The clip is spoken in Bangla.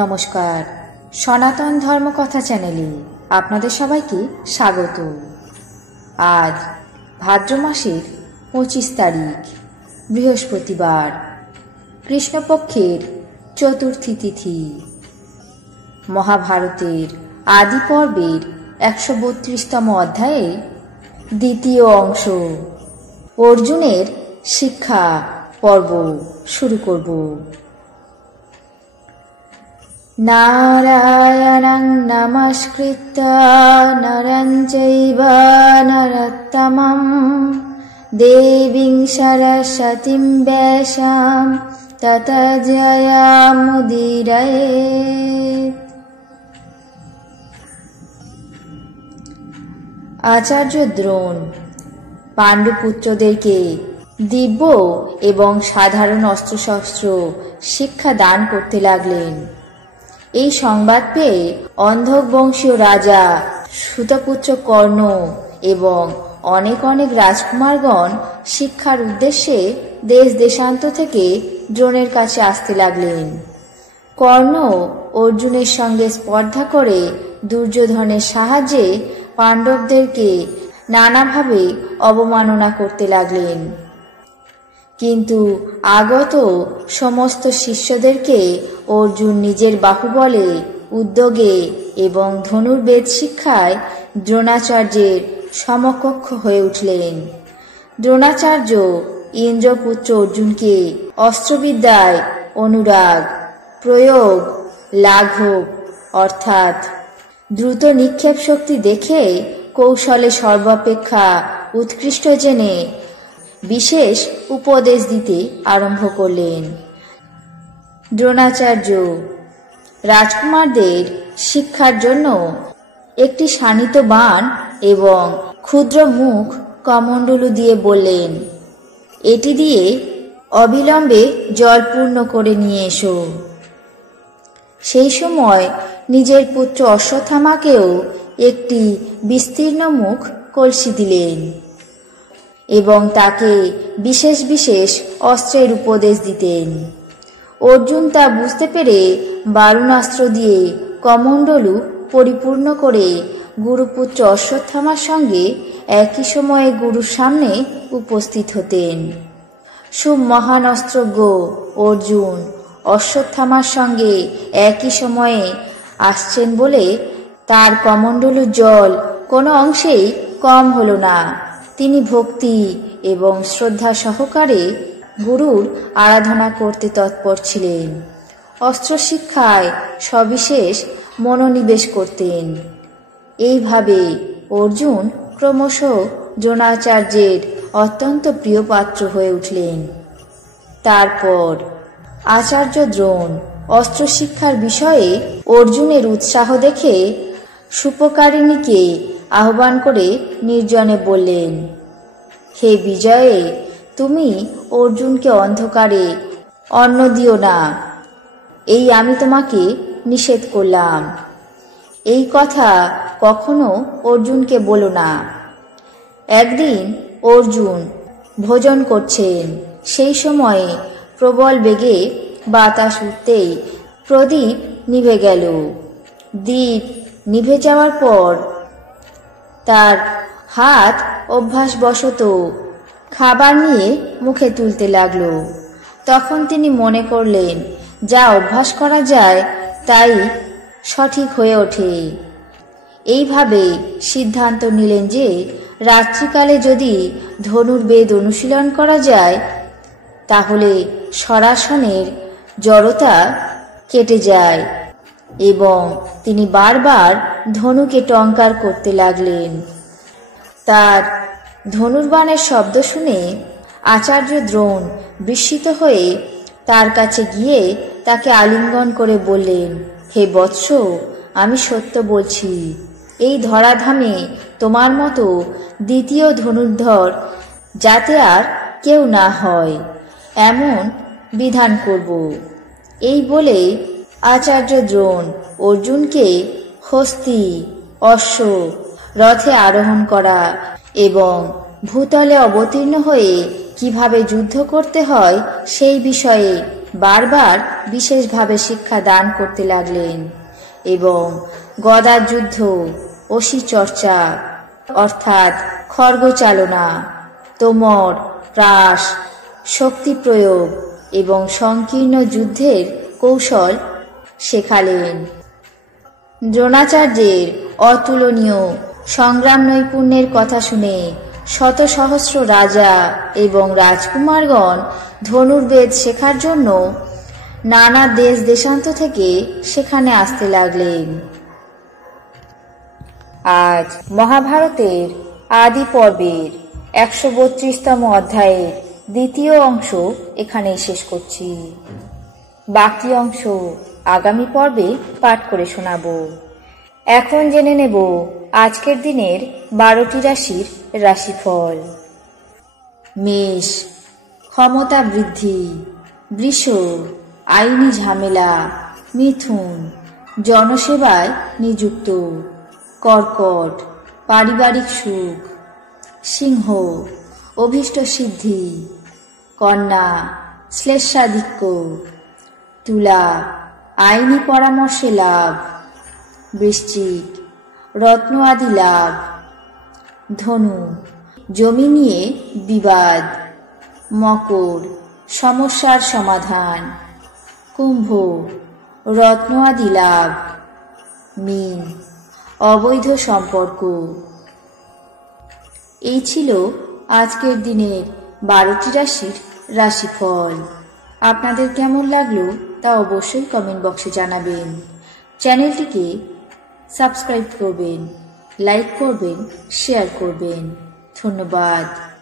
নমস্কার, সনাতন ধর্মকথা চ্যানেলে আপনাদের সবাইকে স্বাগত। আজ ভাদ্র মাসের 25 তারিখ, বৃহস্পতিবার, কৃষ্ণপক্ষের চতুর্থী তিথি। মহাভারতের আদি পর্বের 132তম অধ্যায়ে দ্বিতীয় অংশ অর্জুনের শিক্ষা পর্ব শুরু করব। নারায়ণং নমস্কৃত্য নরং চৈব নরোত্তমং দেবীং সরস্বতীং ব্যাসাং ততো জয়মুদীরয়েৎ। আচার্য দ্রোণ পাণ্ডুপুত্রদেরকে দিব্য এবং সাধারণ অস্ত্রশস্ত্র শিক্ষা দান করতে লাগলেন। এই সংবাদ পেয়ে অন্ধক বংশীয় রাজা সুতপুত্র কর্ণ এবং অনেক অনেক রাজকুমারগণ শিক্ষার উদ্দেশ্যে দেশ দেশান্ত থেকে দ্রোণের কাছে আসতে লাগলেন। কর্ণ অর্জুনের সঙ্গে স্পর্ধা করে দুর্যোধনের সাহায্যে পাণ্ডবদেরকে নানাভাবে অবমাননা করতে লাগলেন। কিন্তু আগত সমস্ত শিষ্যদেরকে অর্জুন নিজের বাহুবলে, উদ্যোগে এবং ধনুর্বেদ শিক্ষায় দ্রোণাচার্যের সমকক্ষ হয়ে উঠলেন। দ্রোণাচার্য ইন্দ্রপুত্র অর্জুনকে অস্ত্রবিদ্যায় অনুরাগ, প্রয়োগ, লাঘব অর্থাৎ দ্রুত নিক্ষেপ শক্তি দেখে কৌশলে সর্বাপেক্ষা উৎকৃষ্ট জেনে বিশেষ উপদেশ দিতে আরম্ভ করলেন। দ্রোণাচার্য রাজকুমারদের শিক্ষার জন্য একটি শানিত বাণ এবং ক্ষুদ্র মুখ কমণ্ডলু দিয়ে বললেন, এটি দিয়ে অবিলম্বে জল পূর্ণ করে নিয়ে এসো। সেই সময় নিজের পুত্র অশ্বত্থামাকেও একটি বিস্তীর্ণ মুখ কলসি দিলেন এবং তাকে বিশেষ বিশেষ অস্ত্রের উপদেশ দিতেন। অর্জুন তা বুঝতে পেরে বারুণাস্ত্র দিয়ে কমণ্ডলু পরিপূর্ণ করে গুরুপুত্র অশ্বত্থামার সঙ্গে একই সময়ে গুরুর সামনে উপস্থিত হতেন। সুমহান অস্ত্রজ্ঞ অর্জুন অশ্বত্থামার সঙ্গে একই সময়ে আসছেন বলে তার কমণ্ডলুর জল কোনো অংশেই কম হল না। তিনি ভক্তি এবং শ্রদ্ধা সহকারে গুরুর আরাধনা করতে তৎপর ছিলেন। অস্ত্র শিক্ষায় সবিশেষ মনোনিবেশ করতেন। এইভাবে অর্জুন ক্রমশ দ্রোণাচার্যের অত্যন্ত প্রিয় পাত্র হয়ে উঠলেন। তারপর আচার্য দ্রোণ অস্ত্র শিক্ষার বিষয়ে অর্জুনের উৎসাহ দেখে সুপকারিণীকে আহ্বান করে নির্জনে বললেন, হে বিজয়ে, তুমি অর্জুনকে অন্ধকারে অন্ন দিও না, এই আমি তোমাকে নিষেধ করলাম। এই কথা কখনো অর্জুনকে বলো না। একদিন অর্জুন ভোজন করছেন, সেই সময়ে প্রবল বেগে বাতাস উঠতেই প্রদীপ নিভে গেল। দীপ নিভে যাওয়ার পর তার হাত অভ্যাসবশত খাবার নিয়ে মুখে তুলতে লাগলো। তখন তিনি মনে করলেন, যা অভ্যাস করা যায় তাই সঠিক হয়ে ওঠে। এইভাবে সিদ্ধান্ত নিলেন যে রাত্রিকালে যদি ধনুর্বেদ অনুশীলন করা যায় তাহলে স্বরাসনের জড়তা কেটে যায় এবং তিনি বারবার ধনুকে টঙ্কার করতে লাগলেন। তার ধনুর্বাণের শব্দ শুনে আচার্য দ্রোণ বিস্মিত হয়ে তার কাছে গিয়ে তাকে আলিঙ্গন করে বললেন, হে বৎস, আমি সত্য বলছি, এই ধরাধামে তোমার মতো দ্বিতীয় ধনুর্ধর যাতে আর কেউ না হয় এমন বিধান করব। এই বলে আচার্য দ্রোণ অর্জুনকে হস্তি, অশ্ব, রথে আরোহণ করা এবং ভূতলে অবতীর্ণ হয়ে কিভাবে যুদ্ধ করতে হয় সেই বিষয়ে বারবার বিশেষভাবে শিক্ষা দান করতে লাগলেন এবং গদার যুদ্ধ, অসি চর্চা অর্থাৎ খড়গ চালনা, তোমর, প্রাস, শক্তি প্রয়োগ এবং সংকীর্ণ যুদ্ধের কৌশল শেখালেন। দ্রোণাচার্যের অতুলনীয় সংগ্রাম নৈপুণ্যের কথা শুনে শত সহস্র রাজা এবং রাজকুমারগণ ধনুর্বেদ শেখার জন্য নানা দেশ দেশান্ত থেকে সেখানে আসতে লাগলেন। আজ মহাভারতের আদি পর্বের 132তম অধ্যায়ের দ্বিতীয় অংশ এখানেই শেষ করছি। বাকি অংশ আগামী পর্বে পাঠ করে শোনাব। এখন জেনে নেব আজকের দিনের 12টি রাশির রাশিফল। মেষ, ক্ষমতা বৃদ্ধি। বৃষ, আইনি ঝামেলা। মিথুন, জনসেবায় নিযুক্ত। কর্কট, পারিবারিক সুখ। সিংহ, অভীষ্ট সিদ্ধি। কন্যা, শ্লেষাধিক্য। তুলা, আইনি পরামর্শে লাভ। বৃশ্চিক, রত্ন আদি লাভ। ধনু, জমি নিয়ে বিবাদ। মকর, সমস্যার সমাধান। কুম্ভ, রত্ন আদি লাভ। মীন, অবৈধ সম্পর্ক। এই ছিল আজকের দিনের 12টি রাশির রাশিফল। আপনাদের কেমন লাগলো তা অবশ্যই কমেন্ট বক্সে জানাবেন। চ্যানেলটিকে সাবস্ক্রাইব করবেন, লাইক করবেন, শেয়ার করবেন। ধন্যবাদ।